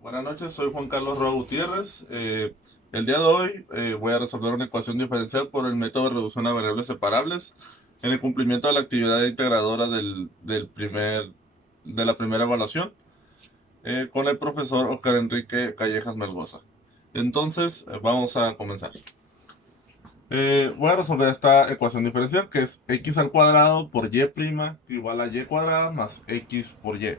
Buenas noches, soy Juan Carlos Roa Gutiérrez. El día de hoy voy a resolver una ecuación diferencial por el método de reducción a variables separables en el cumplimiento de la actividad integradora de la primera evaluación con el profesor Oscar Enrique Callejas Melgoza. Entonces, vamos a comenzar. Voy a resolver esta ecuación diferencial que es x al cuadrado por y prima igual a y cuadrada más x por y.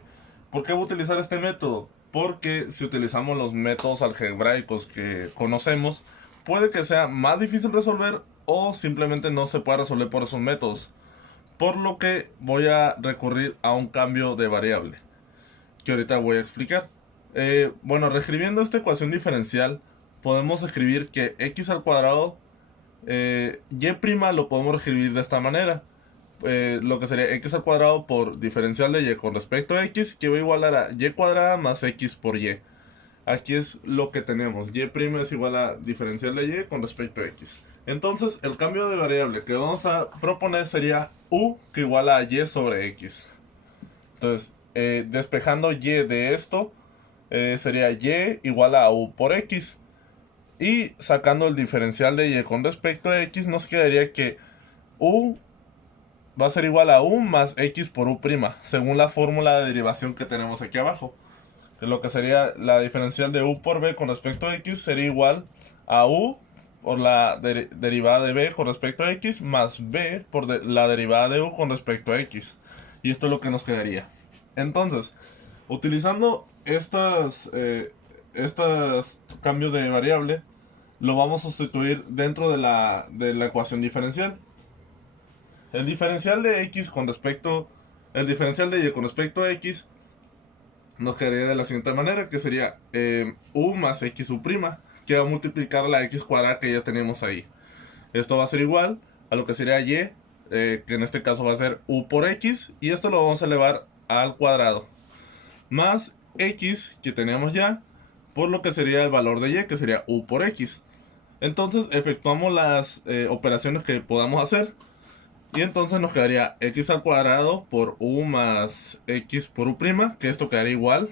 ¿Por qué voy a utilizar este método? Porque si utilizamos los métodos algebraicos que conocemos, puede que sea más difícil resolver o simplemente no se pueda resolver por esos métodos. Por lo que voy a recurrir a un cambio de variable, que ahorita voy a explicar. Bueno, reescribiendo esta ecuación diferencial, podemos escribir que x al cuadrado y' lo podemos escribir de esta manera. Lo que sería x al cuadrado por diferencial de y con respecto a x, que va a igualar a y cuadrada más x por y. Aquí es lo que tenemos. Y' es igual a diferencial de y con respecto a x. Entonces, el cambio de variable que vamos a proponer sería u, que iguala a y sobre x. Entonces, despejando y de esto, sería y igual a u por x. Y sacando el diferencial de y con respecto a x, nos quedaría que u va a ser igual a u más x por u', según la fórmula de derivación que tenemos aquí abajo. Que lo que sería la diferencial de u por b con respecto a x sería igual a u por la derivada de b con respecto a x más b por la derivada de u con respecto a x. Y esto es lo que nos quedaría. Entonces, utilizando estos cambios de variable, lo vamos a sustituir dentro de la ecuación diferencial. El diferencial de x con respecto, el diferencial de y con respecto a x nos quedaría de la siguiente manera, que sería u más x u', que va a multiplicar la x cuadrada que ya tenemos ahí. Esto va a ser igual a lo que sería y, que en este caso va a ser u por x, y esto lo vamos a elevar al cuadrado, más x que tenemos ya, por lo que sería el valor de y, que sería u por x. Entonces efectuamos las operaciones que podamos hacer. Y entonces nos quedaría x al cuadrado por u más x por u', que esto quedaría igual.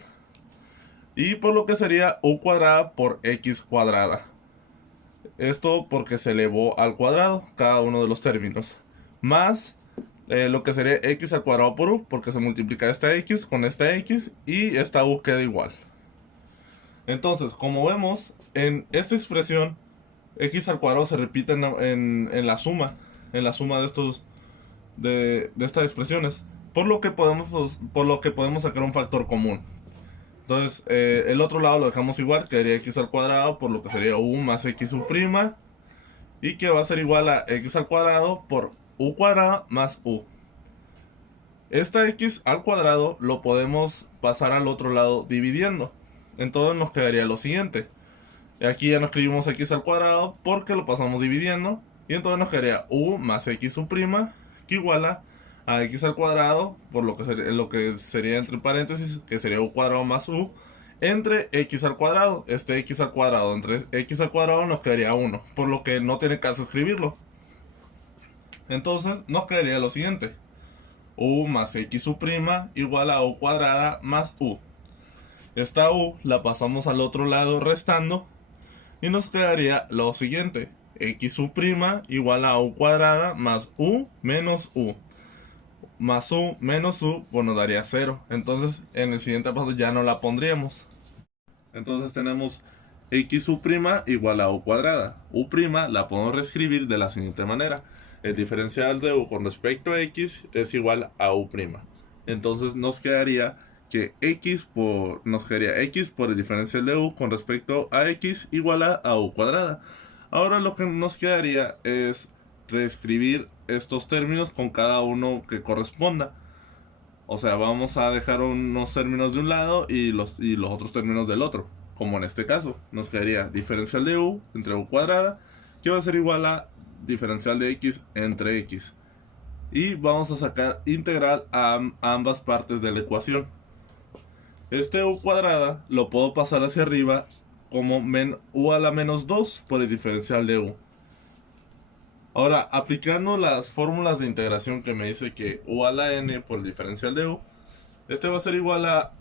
Y por lo que sería u cuadrada por x cuadrada. Esto porque se elevó al cuadrado cada uno de los términos. Más lo que sería x al cuadrado por u, porque se multiplica esta x con esta x y esta u queda igual. Entonces, como vemos, en esta expresión, x al cuadrado se repite en la suma. En la suma de estas expresiones, por lo que podemos sacar un factor común. Entonces, el otro lado lo dejamos igual, quedaría x al cuadrado por lo que sería u más x u', y que va a ser igual a x al cuadrado por u cuadrada más u. Esta x al cuadrado lo podemos pasar al otro lado dividiendo. Entonces nos quedaría lo siguiente. Aquí ya no escribimos x al cuadrado porque lo pasamos dividiendo. Y entonces nos quedaría u más x u', que iguala a x al cuadrado, por lo que sería entre paréntesis, que sería u cuadrado más u, entre x al cuadrado. Este x al cuadrado entre x al cuadrado nos quedaría 1, por lo que no tiene caso escribirlo. Entonces nos quedaría lo siguiente. U más x u' igual a u cuadrada más u. Esta u la pasamos al otro lado restando y nos quedaría lo siguiente. X u' igual a u cuadrada más u menos u. Más u menos u, bueno, daría 0. Entonces en el siguiente paso ya no la pondríamos. Entonces tenemos x u' igual a u cuadrada. U' la podemos reescribir de la siguiente manera. El diferencial de u con respecto a x es igual a u'. Entonces nos quedaría x por el diferencial de u con respecto a x igual a u cuadrada. Ahora lo que nos quedaría es reescribir estos términos con cada uno que corresponda. O sea, vamos a dejar unos términos de un lado y los otros términos del otro. Como en este caso, nos quedaría diferencial de u entre u cuadrada, que va a ser igual a diferencial de x entre x. Y vamos a sacar integral a ambas partes de la ecuación. Este u cuadrada lo puedo pasar hacia arriba como u a la menos 2 por el diferencial de u. Ahora, aplicando las fórmulas de integración que me dice que u a la n por el diferencial de u, este va a ser igual a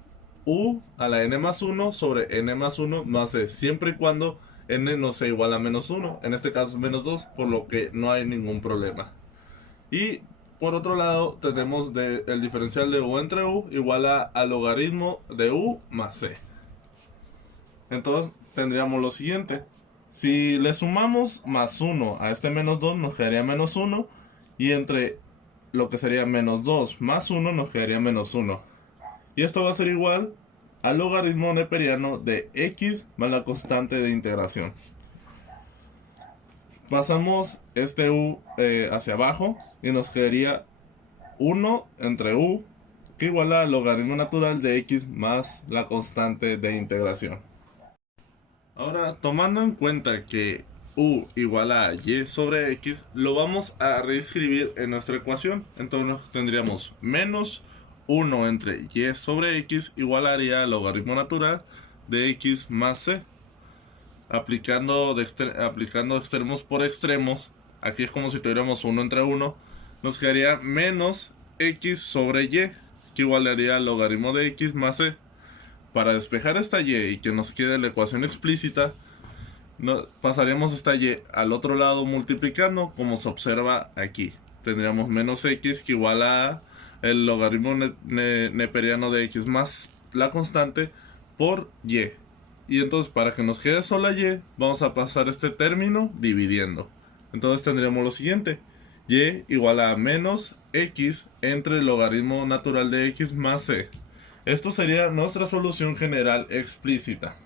u a la n más 1 sobre n más 1 más c, siempre y cuando n no sea igual a menos 1, en este caso es menos 2, por lo que no hay ningún problema. Y por otro lado tenemos el diferencial de u entre u igual a logaritmo de u más c. Entonces tendríamos lo siguiente: si le sumamos más 1 a este menos 2 nos quedaría menos 1, y entre lo que sería menos 2 más 1 nos quedaría menos 1. Y esto va a ser igual al logaritmo neperiano de x más la constante de integración. Pasamos este u hacia abajo y nos quedaría 1 entre u, que iguala al logaritmo natural de x más la constante de integración. Ahora, tomando en cuenta que u iguala a y sobre x, lo vamos a reescribir en nuestra ecuación. Entonces tendríamos menos 1 entre y sobre x igualaría al logaritmo natural de x más c. Aplicando extremos por extremos, aquí es como si tuviéramos 1 entre 1, nos quedaría menos x sobre y, que igualaría al logaritmo de x más c. Para despejar esta y que nos quede la ecuación explícita, pasaríamos esta y al otro lado multiplicando, como se observa aquí. Tendríamos menos x, que iguala a el logaritmo neperiano de x más la constante por y. Y entonces, para que nos quede sola y, vamos a pasar este término dividiendo. Entonces tendríamos lo siguiente: y igual a menos x entre el logaritmo natural de x más c. Esto sería nuestra solución general explícita.